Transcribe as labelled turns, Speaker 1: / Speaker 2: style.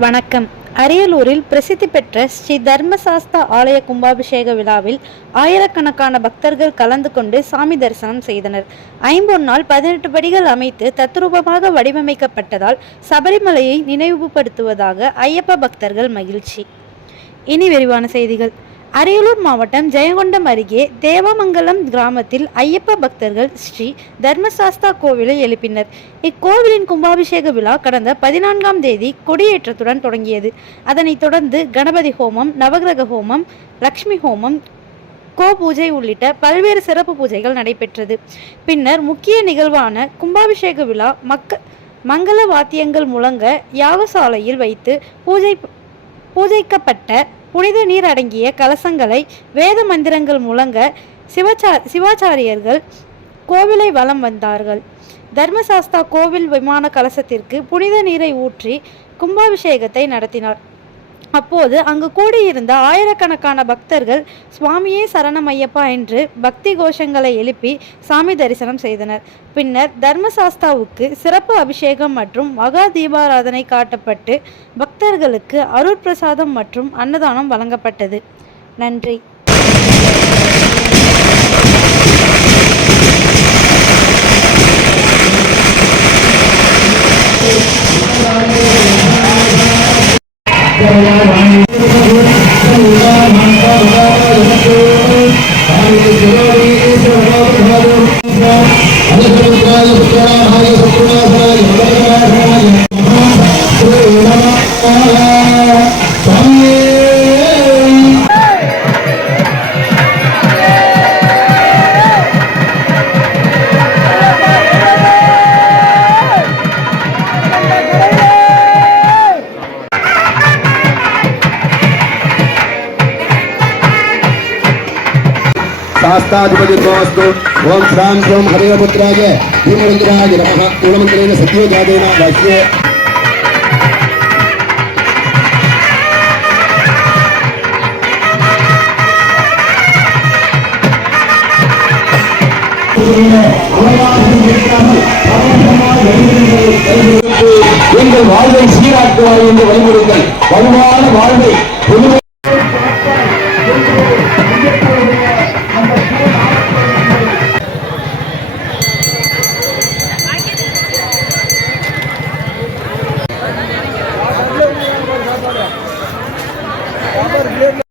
Speaker 1: வணக்கம். அரியலூரில் பிரசித்தி பெற்ற ஸ்ரீ தர்மசாஸ்தா ஆலய கும்பாபிஷேக விழாவில் ஆயிரக்கணக்கான பக்தர்கள் கலந்து கொண்டு சாமி தரிசனம் செய்தனர். ஐம்பொன்னால் பதினெட்டு படிகள் அமைத்து தத்ரூபமாக வடிவமைக்கப்பட்டதால் சபரிமலையை நினைவுபடுத்துவதாக ஐயப்ப பக்தர்கள் மகிழ்ச்சி. இனி விரிவான செய்திகள். அரியலூர் மாவட்டம் ஜெயங்கொண்டம் அருகே தேவமங்கலம் கிராமத்தில் ஐயப்ப பக்தர்கள் ஸ்ரீ தர்மசாஸ்தா கோவிலை எழுப்பினர். இக்கோவிலின் கும்பாபிஷேக விழா கடந்த பதினான்காம் தேதி கொடியேற்றத்துடன் தொடங்கியது. அதனைத் தொடர்ந்து கணபதி ஹோமம் நவகிரக ஹோமம் லக்ஷ்மி ஹோமம் கோ பூஜை உள்ளிட்ட பல்வேறு சிறப்பு பூஜைகள் நடைபெற்றது. பின்னர் முக்கிய நிகழ்வான கும்பாபிஷேக விழா மக்க மங்கள வாத்தியங்கள் முழங்க யாகசாலையில் வைத்து பூஜை பூஜைக்கப்பட்ட புனித நீர் அடங்கிய கலசங்களை வேத மந்திரங்கள் முழங்க சிவச்சா சிவாச்சாரியர்கள் கோவிலை வலம் வந்தார்கள். தர்மசாஸ்தா கோவில் விமான கலசத்திற்கு புனித நீரை ஊற்றி கும்பாபிஷேகத்தை நடத்தினார். அப்போது அங்கு கூடியிருந்த ஆயிரக்கணக்கான பக்தர்கள் சுவாமியே சரணமையப்பா என்று பக்தி கோஷங்களை எழுப்பி சாமி தரிசனம் செய்தனர். பின்னர் தர்மசாஸ்தாவுக்கு சிறப்பு அபிஷேகம் மற்றும் மகா தீபாராதனை காட்டப்பட்டு பக்தர்களுக்கு அருட்பிரசாதம் மற்றும் அன்னதானம் வழங்கப்பட்டது. நன்றி.
Speaker 2: शास्ताधिपतित्वमस्तु ओम श्रां श्रों हरिपुत्राय भीमरन्द्राय नमः मूलमन्त्रेण सत्योजातेन वाक्ये எங்கள் வாழ்வை சீராக்குவாய் என்று வழிமுறைகள் வலுவான வாழ்வை